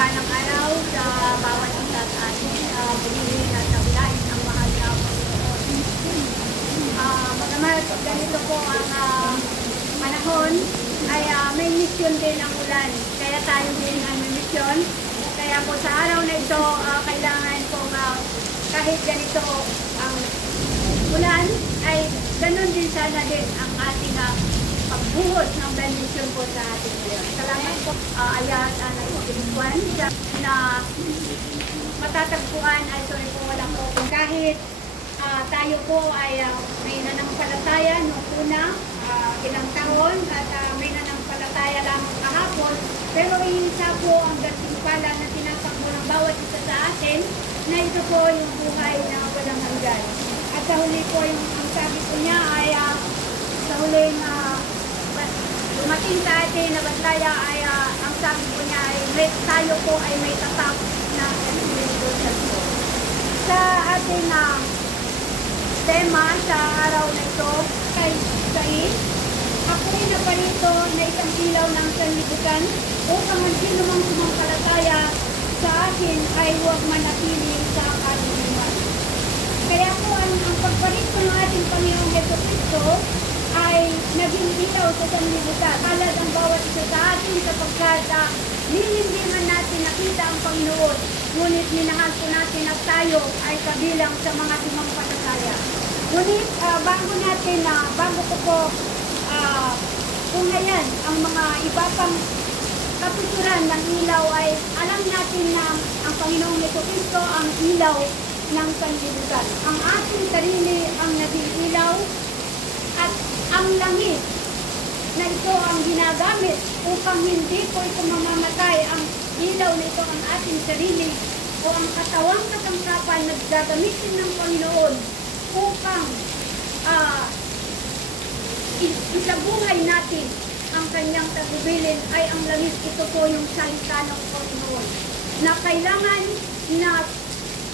mapagpalang araw sa bawat isa sa atin. Pinili na sa wilain ang mahal na Panginoon. Magamat ganito po ang panahon, ay may mission din ang ulan. Kaya tayo din ang may mission. Kaya po sa araw na ito, kailangan po kahit ganito ang ulan, ay ganun din sana din ang ating pagbuhos ng benediction po sa ating Diyos. Salamat po. Ayat na ikibuan na matatagpuan ay sorry po walang po. Kahit tayo po ay may nananampalataya noong una, ilang taon at may nananampalataya lamang kahapon, pero isa po ang gantimpala na tinatakbo ng bawat isa sa atin na ito po yung buhay na walang hanggan. At sa huli po yung ang sabi ko niya ay sa huling dumating sa atin na bantaya ay ang sabi ko niya ay tayo po ay may tatak na Espiritu Santo. Sa ating tema sa araw na ito kay Sais, ako'y naparito na isang ilaw ng sanlibutan upang ang sino mang sumampalataya sa akin ay huwag manatili sa karunungan. Kaya po ang pagparito ng ating Panginoong Jesucristo ay naging ilaw sa sanlibutan. Palad ang bawat isa sa atin sapagkat hindi man natin nakita ang Panginoon, ngunit minahal po natin at tayo ay kabilang sa mga sumampalataya. Ngunit bago ko po punayan ang mga iba pang katuturan ng ilaw ay alam natin na ang Panginoong Jesucristo ang ilaw ng sanlibutan. Ang ating sarili ang naging ilaw at ang langit na ito ang ginagamit upang hindi po ito mamamatay. Ang ilaw nito ang ating sarili o ang katawang kasangkapan na gagamitin ng Panginoon upang isabuhay natin ang kanyang tagubilin ay ang langit. Ito po yung salita ng Panginoon na kailangan na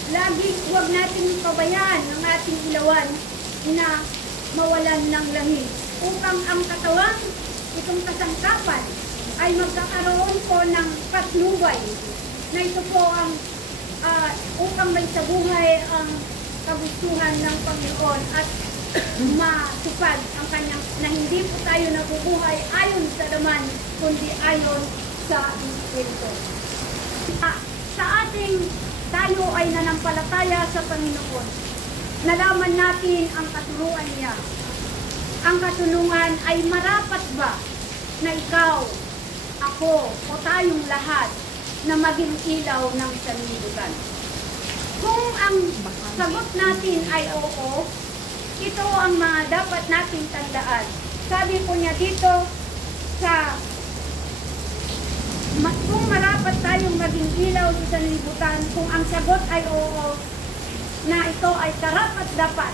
laging huwag natin pabayaan ang ating ilawan na mawalan ng langit upang ang katawan, itong kasangkapan ay magkakaroon po ng patnubay na ito po ang upang may sabuhay ang kagustuhan ng Panginoon at matupad ang kanyang na hindi po tayo nabubuhay ayon sa laman kundi ayon sa Espiritu. Sa ating tayo ay nanampalataya sa Panginoon. Nalaman natin ang katuruan niya. Ang katulungan ay marapat ba na ikaw, ako, o tayong lahat na maging ilaw ng sanlibutan? Kung ang sagot natin ay oo, ito ang mga dapat nating tandaan. Sabi po niya dito kung marapat tayong maging ilaw sa sanlibutan, kung ang sagot ay oo, na ito ay karapat-dapat.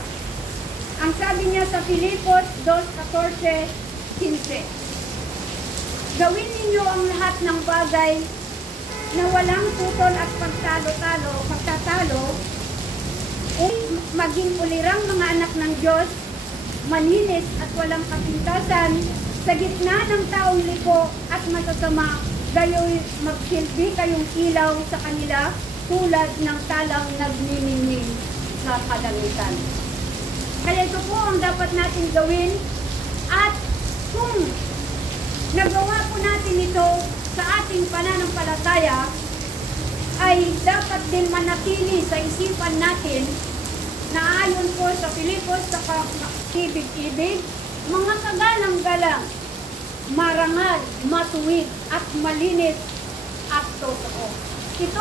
Ang sabi niya sa Filipos 2:14-15, gawin ninyo ang lahat ng bagay na walang tutol at pagtatalo, maging ulirang mga anak ng Diyos, malinis at walang kapintasan, sa gitna ng taong liko at masasama, gayo'y magsilbi kayong ilaw sa kanila, tulad ng talang nagniningning sa kalangitan. Kaya ito po ang dapat natin gawin, at kung nagawa po natin ito sa ating pananampalataya, ay dapat din manatili sa isipan natin na ayon po sa Filipos sa ibig-ibig, mga kagalang-galang, marangal, matuwid at malinis at totoo. Ito